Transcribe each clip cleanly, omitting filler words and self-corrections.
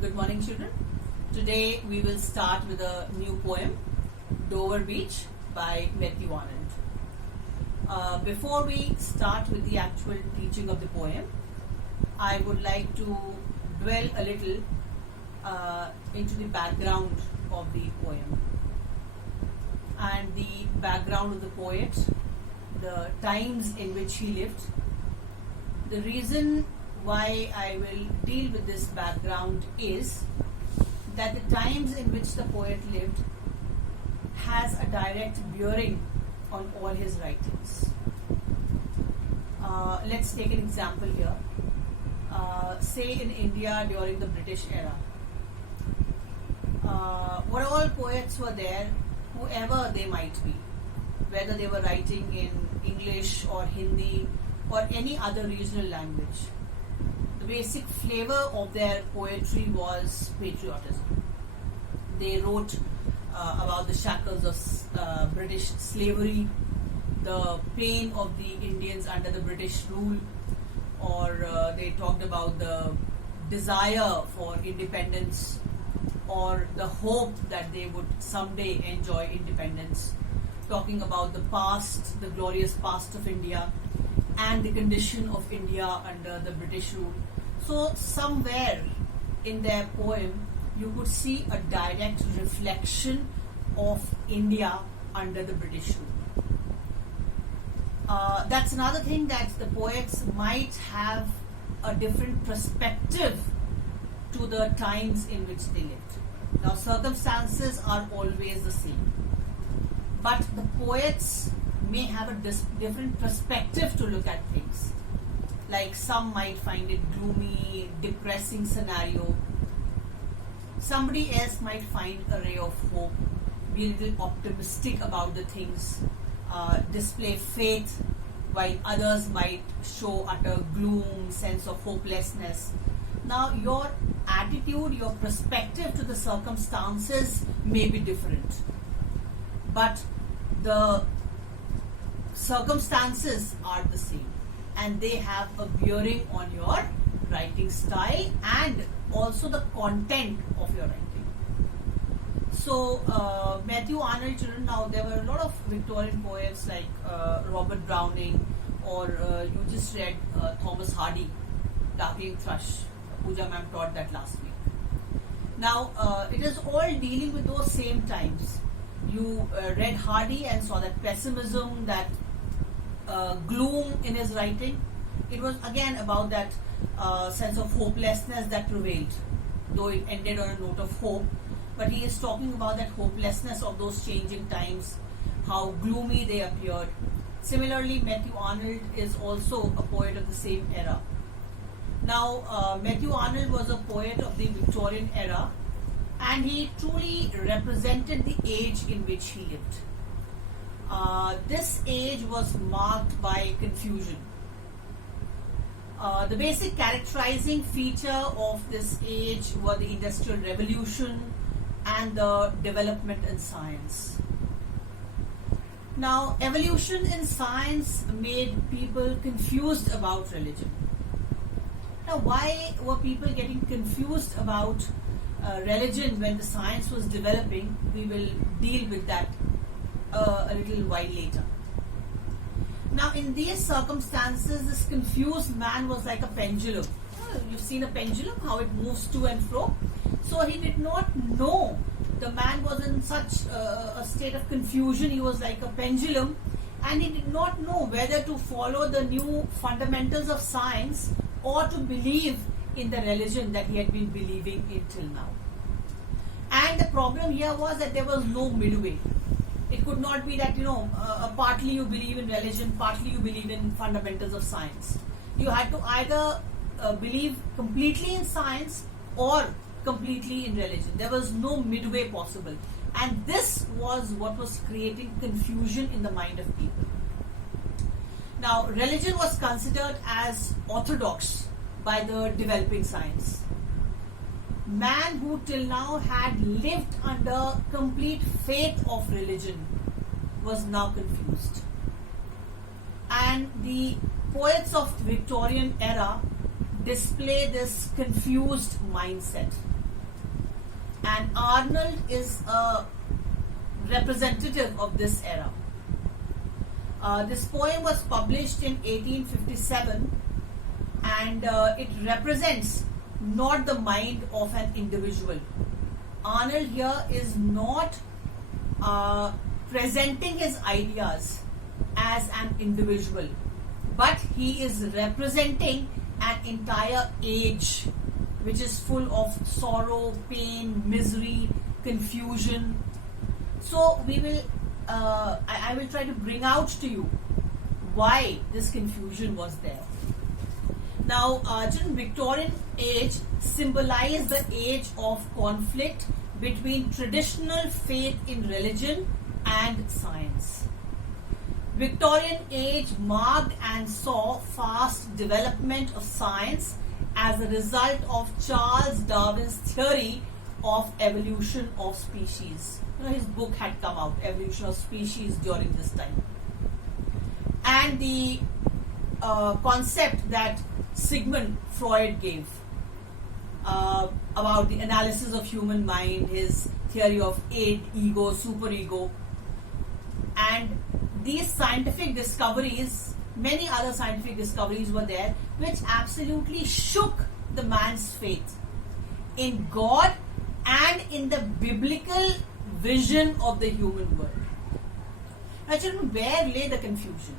Good morning, children. Today we will start with a new poem, Dover Beach by Matthew Arnold. Before we start with the actual teaching of the poem, I would like to dwell a little into the background of the poem. And the background of the poet, the times in which he lived. The reason why I will deal with this background is that the times in which the poet lived has a direct bearing on all his writings. Let's take an example here. Say in India during the British era. What all poets were there, whoever they might be, whether they were writing in English or Hindi or any other regional language. The basic flavor of their poetry was patriotism. They wrote about the shackles of British slavery, the pain of the Indians under the British rule, or they talked about the desire for independence or the hope that they would someday enjoy independence, talking about the past, the glorious past of India and the condition of India under the British rule. So somewhere in their poem you could see a direct reflection of India under the British rule. That's another thing, that the poets might have a different perspective to the times in which they lived. Now circumstances are always the same, but the poets may have a different perspective to look at things. Like some might find it gloomy, depressing scenario. Somebody else might find a ray of hope, be a little optimistic about the things, display faith, while others might show utter gloom, sense of hopelessness. Now your attitude, your perspective to the circumstances may be different, but the circumstances are the same, and they have a bearing on your writing style and also the content of your writing. So Matthew Arnold, children, now there were a lot of Victorian poets like Robert Browning, or you just read Thomas Hardy, Darkling Thrush. Pooja ma'am taught that last week. Now it is all dealing with those same times. You read Hardy and saw that pessimism, that gloom in his writing. It was again about that sense of hopelessness that prevailed, though it ended on a note of hope. But he is talking about that hopelessness of those changing times, how gloomy they appeared. Similarly, Matthew Arnold is also a poet of the same era. Now, Matthew Arnold was a poet of the Victorian era, and he truly represented the age in which he lived. This age was marked by confusion. The basic characterizing feature of this age were the Industrial Revolution and the development in science. Now, evolution in science made people confused about religion. Now, why were people getting confused about religion when the science was developing? We will deal with that a little while later. Now, in these circumstances, this confused man was like a pendulum. You've seen a pendulum, how it moves to and fro. So he did not know. The man was in such a state of confusion. He was like a pendulum, and he did not know whether to follow the new fundamentals of science or to believe in the religion that he had been believing until now. And the problem here was that there was no midway. It could not be that, partly you believe in religion, partly you believe in fundamentals of science. You had to either believe completely in science or completely in religion. There was no midway possible. And this was what was creating confusion in the mind of people. Now, religion was considered as orthodox by the developing science. Man who till now had lived under complete faith of religion was now confused. And the poets of the Victorian era display this confused mindset. And Arnold is a representative of this era. This poem was published in 1857, and it represents not the mind of an individual. Arnold here is not presenting his ideas as an individual, but he is representing an entire age which is full of sorrow, pain, misery, confusion. So we will, I will try to bring out to you why this confusion was there. Now, Victorian age symbolized the age of conflict between traditional faith in religion and science. Victorian age marked and saw fast development of science as a result of Charles Darwin's theory of evolution of species. His book had come out, Evolution of Species, during this time. And the concept that Sigmund Freud gave about the analysis of human mind, his theory of ego, superego, and these scientific discoveries, many other scientific discoveries were there, which absolutely shook the man's faith in God and in the biblical vision of the human world. Now, children, where lay the confusion?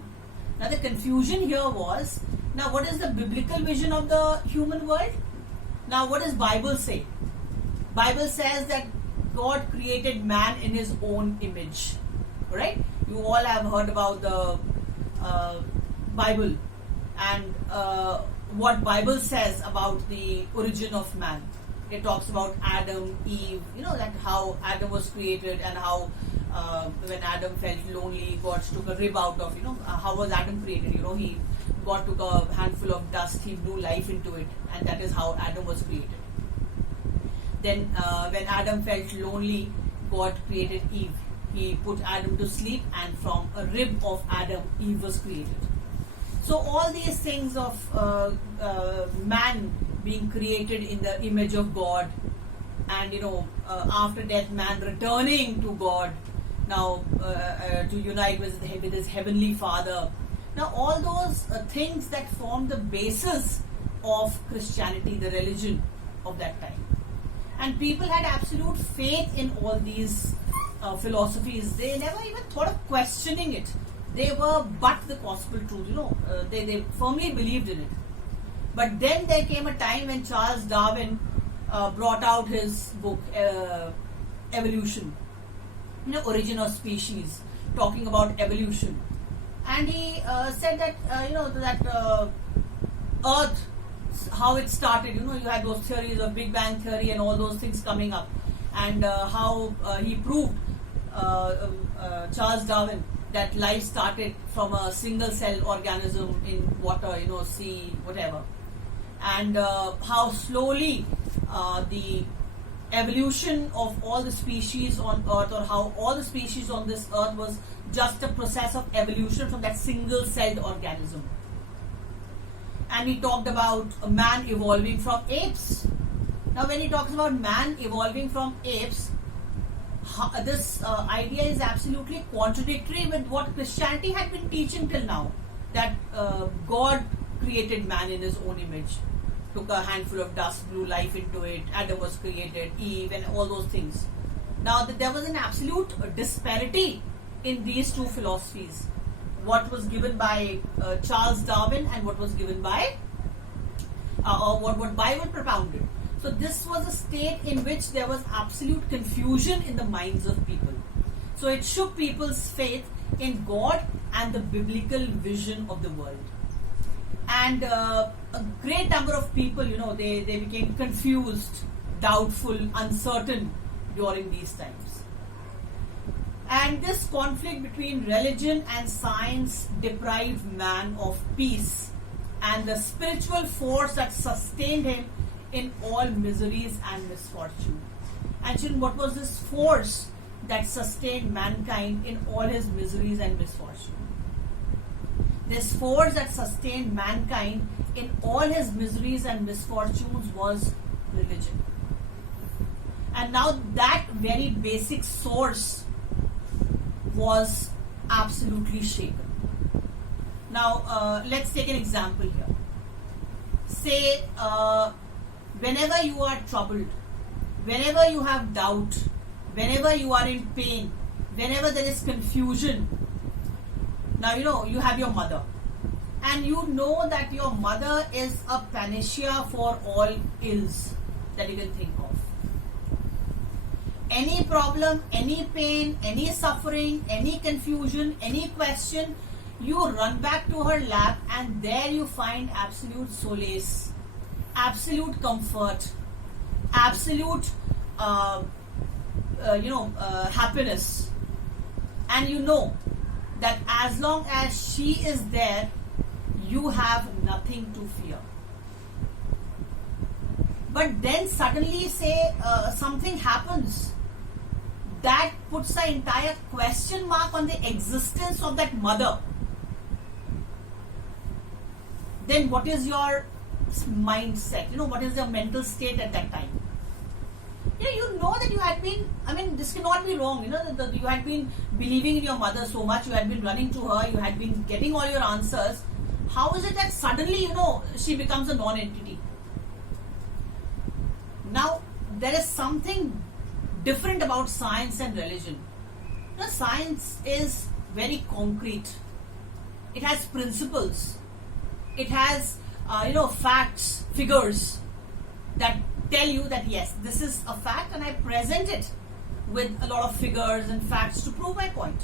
Now, the confusion here was, now what is the biblical vision of the human world? Now, what does Bible say? Bible says that God created man in his own image. Right? You all have heard about the Bible and what Bible says about the origin of man. It talks about Adam, Eve, that how Adam was created, and how when Adam felt lonely, God took a rib out of, how was Adam created? God took a handful of dust, he blew life into it, and that is how Adam was created. Then when Adam felt lonely, God created Eve. He put Adam to sleep, and from a rib of Adam, Eve was created. So all these things of man being created in the image of God, and after death, man returning to God, now to unite with his heavenly Father. Now all those things that form the basis of Christianity, the religion of that time. And people had absolute faith in all these philosophies. They never even thought of questioning it. They were but the gospel truth, they firmly believed in it. But then there came a time when Charles Darwin brought out his book, Evolution, Origin of Species, talking about evolution. And he said that, that Earth, how it started, you had those theories of Big Bang theory and all those things coming up. And how he proved, Charles Darwin, that life started from a single cell organism in water, sea, whatever. And how slowly the evolution of all the species on Earth, or how all the species on this Earth was just a process of evolution from that single celled organism. And he talked about man evolving from apes. Now when he talks about man evolving from apes, this idea is absolutely contradictory with what Christianity had been teaching till now, that God created man in his own image, took a handful of dust, blew life into it, Adam was created, Eve, and all those things. Now there was an absolute disparity in these two philosophies, what was given by Charles Darwin and what was given by or what Bible propounded. So this was a state in which there was absolute confusion in the minds of people. So it shook people's faith in God and the biblical vision of the world. And a great number of people, they became confused, doubtful, uncertain during these times. And this conflict between religion and science deprived man of peace and the spiritual force that sustained him in all miseries and misfortune. And what was this force that sustained mankind in all his miseries and misfortune? This force that sustained mankind in all his miseries and misfortunes was religion. And now that very basic source was absolutely shaken. Now, let's take an example here. Say, whenever you are troubled, whenever you have doubt, whenever you are in pain, whenever there is confusion, now you have your mother, and you know that your mother is a panacea for all ills that you can think of. Any problem, any pain, any suffering, any confusion, any question, you run back to her lap, and there you find absolute solace, absolute comfort, absolute happiness. And you know that as long as she is there, you have nothing to fear. But then suddenly, say, something happens that puts the entire question mark on the existence of that mother. Then what is your mindset? What is your mental state at that time? You know that you had been, this cannot be wrong, that you had been believing in your mother so much, you had been running to her, you had been getting all your answers. How is it that suddenly, she becomes a non-entity? Now, there is something different about science and religion. Science is very concrete. It has principles. It has, facts, figures that tell you that yes, this is a fact, and I present it with a lot of figures and facts to prove my point.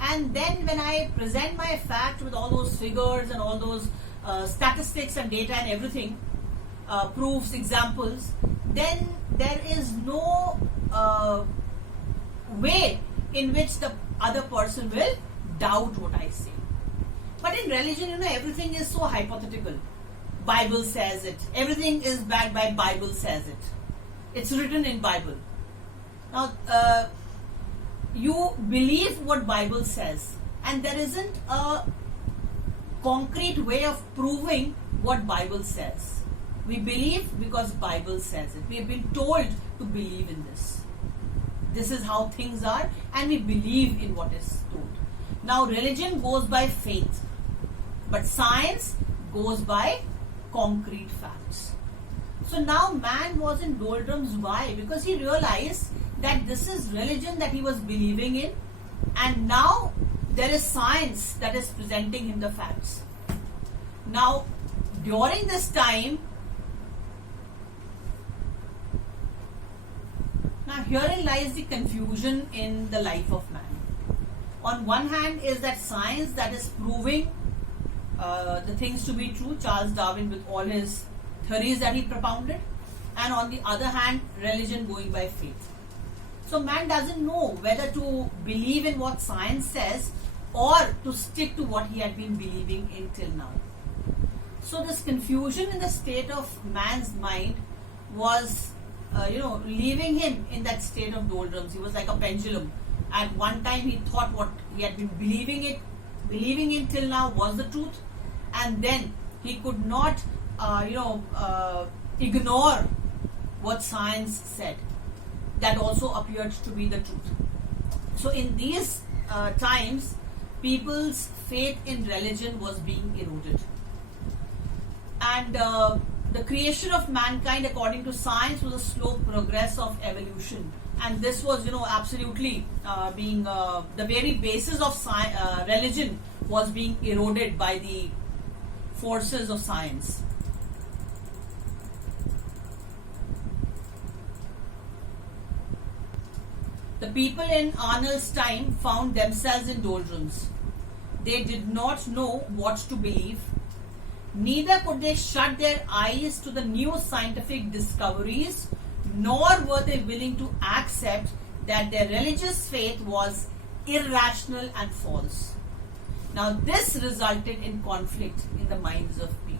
And then when I present my fact with all those figures and all those statistics and data and everything, proofs, examples, then there is no way in which the other person will doubt what I say. But in religion, everything is so hypothetical. Bible says it. Everything is backed by Bible says it. It's written in Bible. Now, you believe what Bible says, and there isn't a concrete way of proving what Bible says. We believe because Bible says it. We have been told to believe in this. This is how things are, and we believe in what is told. Now, religion goes by faith, but science goes by concrete facts. So now man was in doldrums. Why? Because he realized that this is religion that he was believing in, and now there is science that is presenting him the facts. Now, during this time, herein lies the confusion in the life of man. On one hand is that science that is proving the things to be true, Charles Darwin with all his theories that he propounded, and on the other hand, religion going by faith. So man doesn't know whether to believe in what science says or to stick to what he had been believing in till now. So this confusion in the state of man's mind was leaving him in that state of doldrums. He was like a pendulum. At one time he thought what he had been believing in till now was the truth, and then he could not ignore what science said. That also appeared to be the truth. So in these times, people's faith in religion was being eroded, and the creation of mankind, according to science, was a slow progress of evolution, and this was, absolutely being the very basis of religion was being eroded by the forces of science. The people in Arnold's time found themselves in doldrums. They did not know what to believe. Neither could they shut their eyes to the new scientific discoveries, nor were they willing to accept that their religious faith was irrational and false. Now, this resulted in conflict in the minds of people.